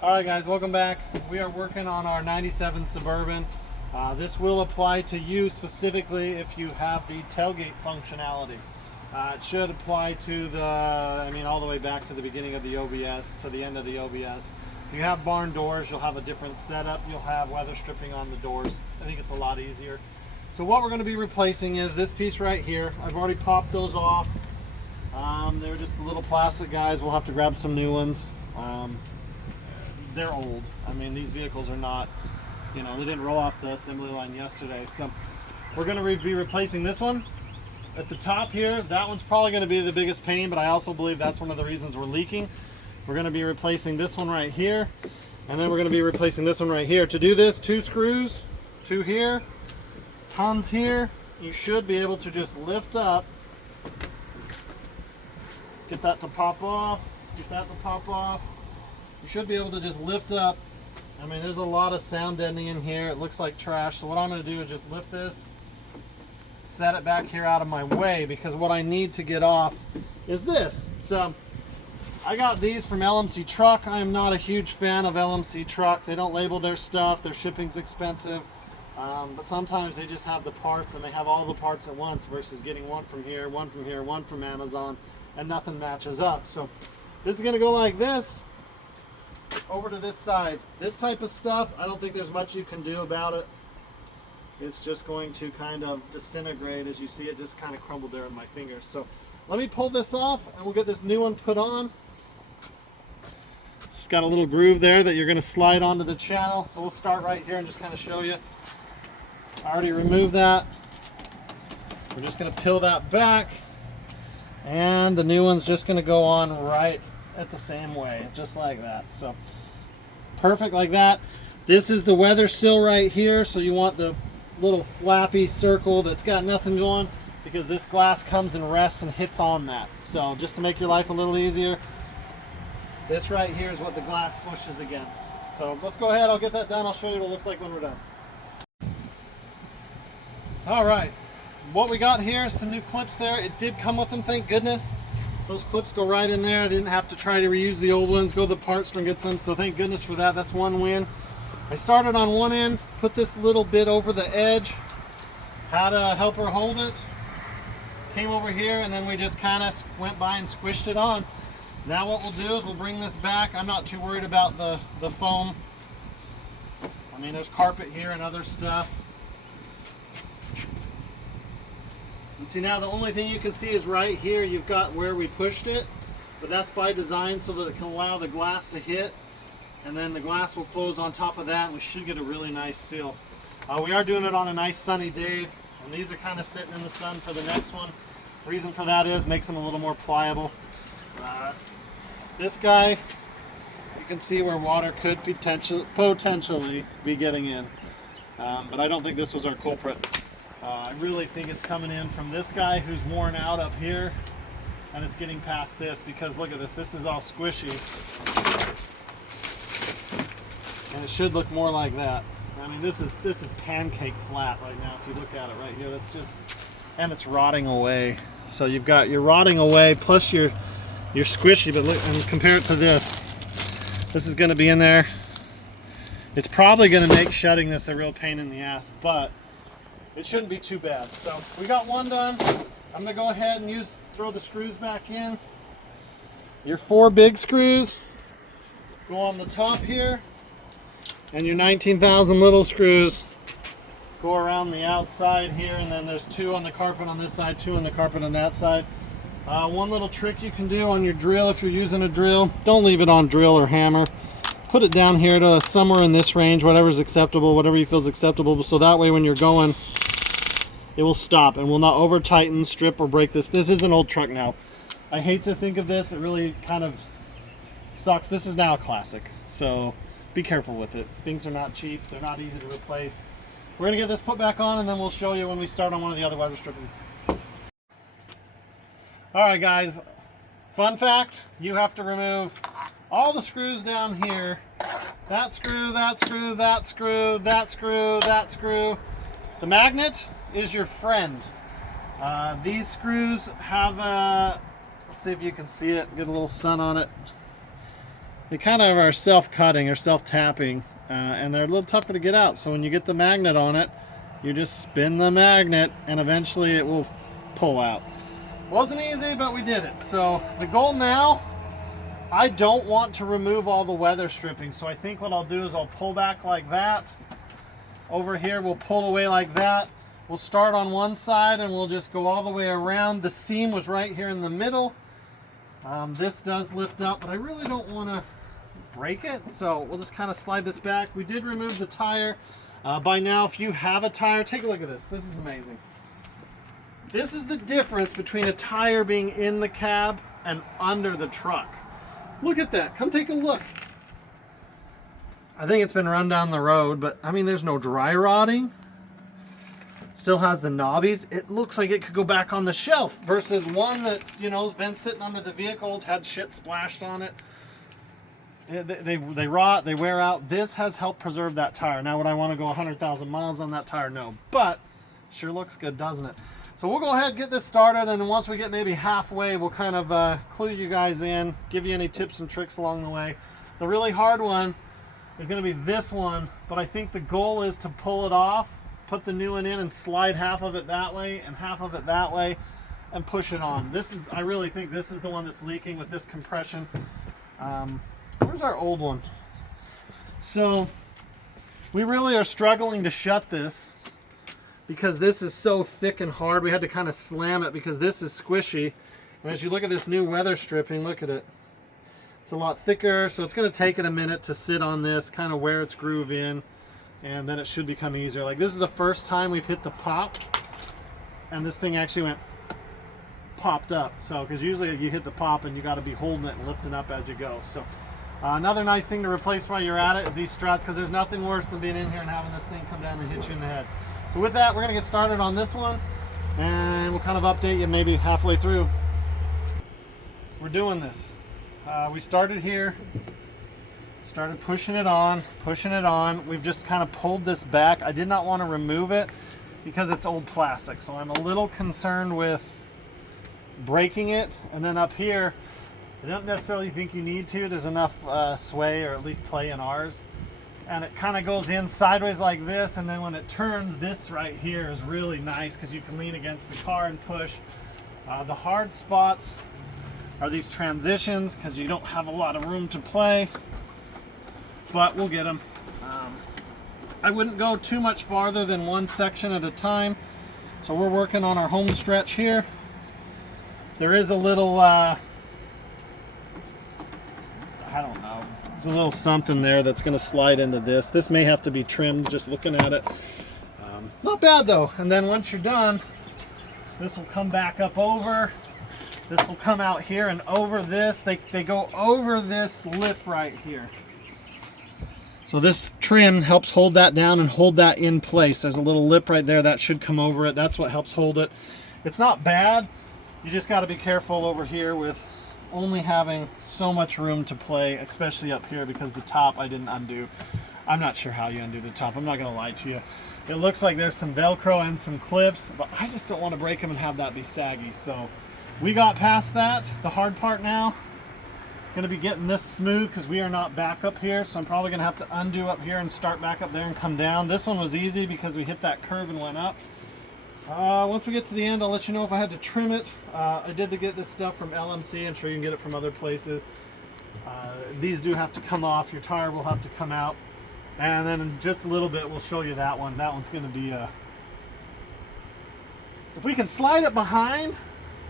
All right, guys, welcome back. We are working on our 97 Suburban. This will apply to you specifically if you have the tailgate functionality. It should apply to all the way back to the beginning of the OBS, to the end of the OBS. If you have barn doors, you'll have a different setup. You'll have weather stripping on the doors. I think it's a lot easier. So what we're going to be replacing is this piece right here. I've already popped those off. They're just the little plastic guys. We'll have to grab some new ones. They're old. I mean, these vehicles are not, they didn't roll off the assembly line yesterday. So we're going to be replacing this one. At the top here, that one's probably going to be the biggest pain, but I also believe that's one of the reasons we're leaking. We're going to be replacing this one right here, and then we're going to be replacing this one right here. To do this, 2 screws, 2 here, tons here. You should be able to just lift up, get that to pop off, get that to pop off. You should be able to just lift up. I mean, there's a lot of sound deadening in here. It looks like trash. So what I'm going to do is just lift this, set it back here out of my way, because what I need to get off is this. So I got these from LMC Truck. I am not a huge fan of LMC Truck. They don't label their stuff. Their shipping's expensive. But sometimes they just have the parts, and they have all the parts at once versus getting one from here, one from here, one from Amazon, and nothing matches up. So this is going to go like this over to this side. This type of stuff, I don't think there's much you can do about it. It's just going to kind of disintegrate. As you see, it just kind of crumbled there in my fingers. So let me pull this off and we'll get this new one put on. Just got a little groove there that you're going to slide onto the channel. So we'll start right here and just kind of show you. I already removed that. We're just going to peel that back, and the new one's just going to go on right at the same way, just like that. So perfect like that. This is the weather sill right here, so you want the little flappy circle that's got nothing going, because this glass comes and rests and hits on that. So just to make your life a little easier, this right here is what the glass smushes against. So let's go ahead, I'll get that done. I'll show you what it looks like when we're done. All right, what we got here is some new clips there. It did come with them, thank goodness. Those clips go right in there. I didn't have to try to reuse the old ones, go to the parts store and get some, so thank goodness for that. That's one win. I started on one end, put this little bit over the edge, had a helper hold it, came over here, and then we just kind of went by and squished it on. Now what we'll do is we'll bring this back. I'm not too worried about the foam. I mean, there's carpet here and other stuff. And see, now the only thing you can see is right here, you've got where we pushed it, but that's by design so that it can allow the glass to hit, and then the glass will close on top of that, and we should get a really nice seal. We are doing it on a nice sunny day, and these are kind of sitting in the sun for the next one. Reason for that is makes them a little more pliable. This guy, you can see where water could potentially be getting in, but I don't think this was our culprit. I really think it's coming in from this guy who's worn out up here, and it's getting past this, because look at this, this is all squishy, and it should look more like that. I mean, this is pancake flat right now. If you look at it right here, that's just, and it's rotting away. So you've got your rotting away plus your squishy, but look, and compare it to this. This is going to be in there. It's probably going to make shutting this a real pain in the ass, but it shouldn't be too bad. So we got one done. I'm going to go ahead and throw the screws back in. Your 4 big screws go on the top here, and your 19,000 little screws go around the outside here, and then there's 2 on the carpet on this side, 2 on the carpet on that side. One little trick you can do on your drill, if you're using a drill, don't leave it on drill or hammer. Put it down here to somewhere in this range, whatever's acceptable, whatever you feel is acceptable, so that way when you're going, it will stop and will not over tighten, strip, or break this. This is an old truck now. I hate to think of this, it really kind of sucks. This is now a classic, so be careful with it. Things are not cheap, they're not easy to replace. We're gonna get this put back on, and then we'll show you when we start on one of the other weather strippings. All right, guys, fun fact, you have to remove all the screws down here. That screw, that screw, that screw, that screw, that screw. The magnet is your friend. These screws have a, let's see if you can see it, get a little sun on it. they kind of are self-cutting or self-tapping, and they're a little tougher to get out. So when you get the magnet on it, you just spin the magnet and eventually it will pull out. Wasn't easy, but we did it. So the goal now, I don't want to remove all the weather stripping. So I think what I'll do is I'll pull back like that. Over here, we'll pull away like that. We'll start on one side and we'll just go all the way around. The seam was right here in the middle. This does lift up, but I really don't want to break it. So we'll just kind of slide this back. We did remove the tire. By now, if you have a tire, take a look at this. This is amazing. This is the difference between a tire being in the cab and under the truck. Look at that. Come take a look. I think it's been run down the road, but I mean, there's no dry rotting. Still has the knobbies. It looks like it could go back on the shelf versus one that, you know, has been sitting under the vehicle. It's had shit splashed on it. They rot, they wear out. This has helped preserve that tire. Now, would I want to go 100,000 miles on that tire? No, but sure looks good, doesn't it? So we'll go ahead and get this started, and then once we get maybe halfway, we'll kind of clue you guys in, give you any tips and tricks along the way. The really hard one is going to be this one, but I think the goal is to pull it off, put the new one in, and slide half of it that way and half of it that way, and push it on. This is, I really think this is the one that's leaking with this compression. Where's our old one? So we really are struggling to shut this because this is so thick and hard. We had to kind of slam it because this is squishy. And as you look at this new weather stripping, look at it. It's a lot thicker, so it's going to take it a minute to sit on this, kind of wear its groove in, and then it should become easier. Like, this is the first time we've hit the pop, and this thing actually went popped up. So, because usually you hit the pop and you got to be holding it and lifting up as you go. So another nice thing to replace while you're at it is these struts, because there's nothing worse than being in here and having this thing come down and hit you in the head. So with that, we're going to get started on this one, and we'll kind of update you maybe halfway through. We're doing this. We started here, started pushing it on. We've just kind of pulled this back. I did not want to remove it because it's old plastic, so I'm a little concerned with breaking it. And then up here, I don't necessarily think you need to. There's enough sway, or at least play, in ours. And it kind of goes in sideways like this, and then when it turns, this right here is really nice because you can lean against the car and push. The hard spots are these transitions because you don't have a lot of room to play, but we'll get them. I wouldn't go too much farther than one section at a time. So we're working on our home stretch here. There is a little, I don't know, there's a little something there that's going to slide into this. This may have to be trimmed just looking at it. Not bad though. And then once you're done, this will come back up over. This will come out here and over this. They go over this lip right here. So this trim helps hold that down and hold that in place. There's a little lip right there that should come over it. That's what helps hold it. It's not bad. You just got to be careful over here with only having so much room to play, especially up here, because the top I didn't undo. I'm not sure how you undo the top. I'm not going to lie to you. It looks like there's some Velcro and some clips, but I just don't want to break them and have that be saggy. So we got past that. The hard part now, going to be getting this smooth because we are not back up here. So I'm probably going to have to undo up here and start back up there and come down. This one was easy because we hit that curve and went up. Once we get to the end, I'll let you know if I had to trim it. I did get this stuff from LMC. I'm sure you can get it from other places. These do have to come off. Your tire will have to come out. And then in just a little bit, we'll show you that one. That one's going to be if we can slide it behind,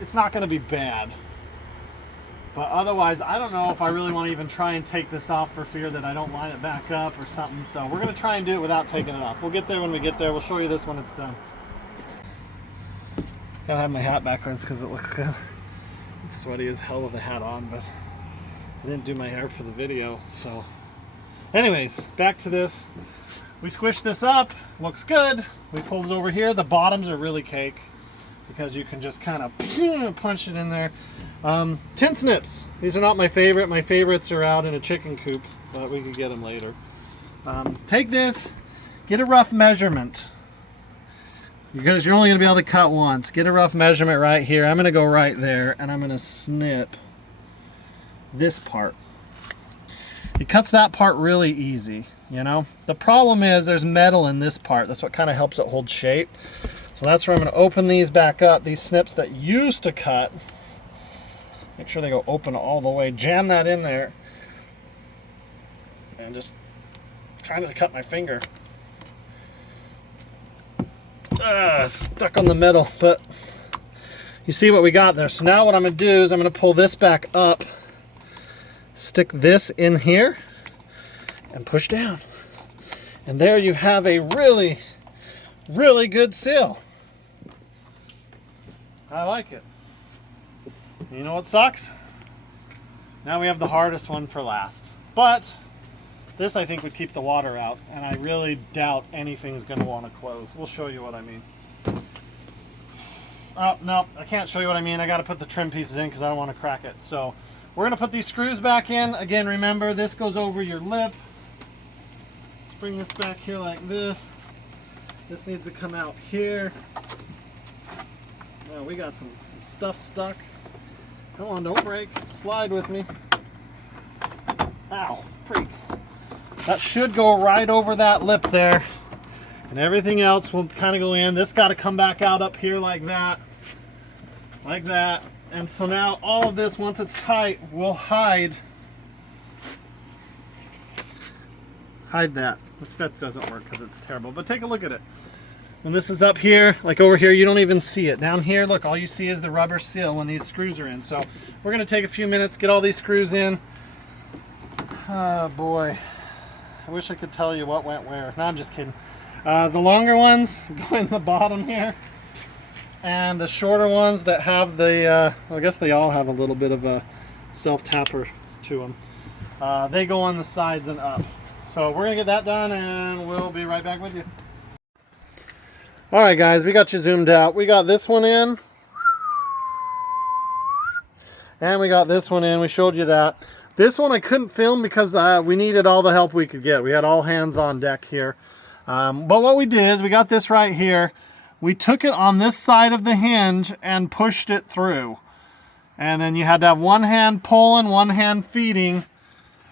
it's not going to be bad. But otherwise, I don't know if I really want to even try and take this off for fear that I don't line it back up or something. So we're going to try and do it without taking it off. We'll get there when we get there. We'll show you this when it's done. Gotta have my hat backwards because it looks good. It's sweaty as hell with the hat on, but I didn't do my hair for the video. So anyways, back to this. We squished this up. Looks good. We pulled it over here. The bottoms are really cake because you can just kind of punch it in there. Tin snips. These are not my favorite. My favorites are out in a chicken coop, but we could get them later. Take this, get a rough measurement. Because you're only going to be able to cut once. Get a rough measurement right here. I'm going to go right there, and I'm going to snip this part. He cuts that part really easy, you know. The problem is there's metal in this part. That's what kind of helps it hold shape. So that's where I'm going to open these back up. These snips that used to cut, make sure they go open all the way. Jam that in there. And just trying to cut my finger. Stuck on the metal, but you see what we got there. So now what I'm going to do is I'm going to pull this back up, stick this in here, and push down. And there you have a really, really good seal. I like it. You know what sucks? Now we have the hardest one for last. But this I think would keep the water out, and I really doubt anything's going to want to close. We'll show you what I mean. Oh, no, I can't show you what I mean. I got to put the trim pieces in because I don't want to crack it. So we're going to put these screws back in. Again, remember, this goes over your lip. Let's bring this back here like this. This needs to come out here. Now we got some stuff stuck. Come on, don't break. Slide with me. Ow, freak. That should go right over that lip there. And everything else will kind of go in. This got to come back out up here like that. Like that. And so now all of this, once it's tight, will hide that. Which that doesn't work because it's terrible. But take a look at it. When this is up here, like over here, you don't even see it. Down here, look, all you see is the rubber seal when these screws are in. So we're going to take a few minutes, get all these screws in. Oh boy. I wish I could tell you what went where. No, I'm just kidding. The longer ones go in the bottom here. And the shorter ones that have the, I guess they all have a little bit of a self-tapper to them. They go on the sides and up. So we're going to get that done and we'll be right back with you. Alright guys, we got you zoomed out. We got this one in. And we got this one in. We showed you that. This one I couldn't film because we needed all the help we could get. We had all hands on deck here. But what we did is we got this right here. We took it on this side of the hinge and pushed it through. And then you had to have one hand pulling, one hand feeding.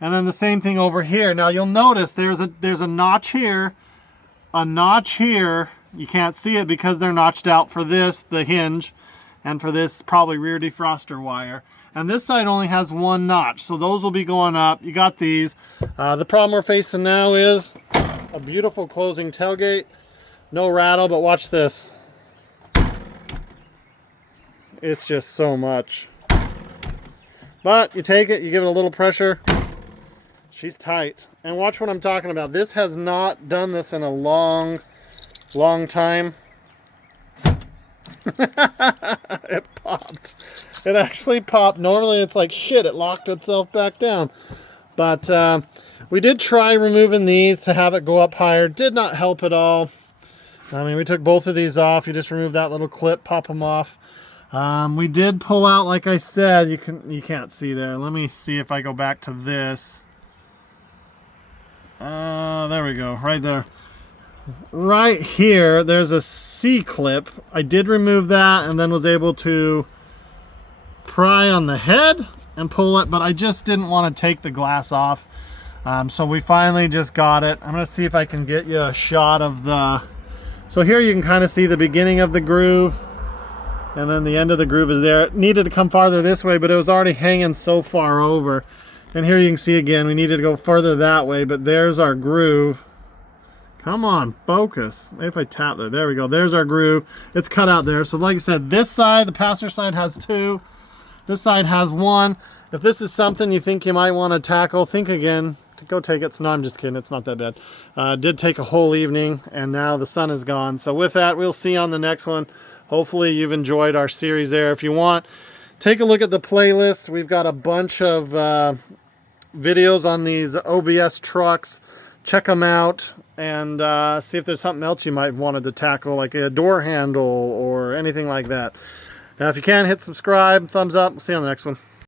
And then the same thing over here. Now you'll notice there's a notch here, a notch here. You can't see it because they're notched out for this, the hinge, and for this probably rear defroster wire. And this side only has one notch, so those will be going up. You got these. The problem we're facing now is a beautiful closing tailgate. No rattle, but watch this. It's just so much. But you take it, you give it a little pressure. She's tight. And watch what I'm talking about. This has not done this in a long time. It popped. It actually popped. Normally it's like shit, it locked itself back down. But we did try removing these to have it go up higher. Did not help at all. I mean, we took both of these off. You just remove that little clip, pop them off. We did pull out, like I said, you can't see there. Let me see if I go back to this. There we go, right there. Right here, there's a C-clip. I did remove that and then was able to pry on the head and pull it, but I just didn't want to take the glass off. So we finally just got it. I'm going to see if I can get you a shot of the... So here you can kind of see the beginning of the groove, and then the end of the groove is there. It needed to come farther this way, but it was already hanging so far over. And here you can see again, we needed to go further that way, but there's our groove. Come on, focus. Maybe if I tap there. There we go. There's our groove. It's cut out there. So like I said, this side, the passenger side has two. This side has one. If this is something you think you might want to tackle, think again. Go take it. No, I'm just kidding. It's not that bad. Did take a whole evening, and now the sun is gone. So with that, we'll see you on the next one. Hopefully you've enjoyed our series there. If you want, take a look at the playlist. We've got a bunch of videos on these OBS trucks. Check them out and see if there's something else you might wanted to tackle, like a door handle or anything like that. Now, if you can, hit subscribe, thumbs up. We'll see you on the next one.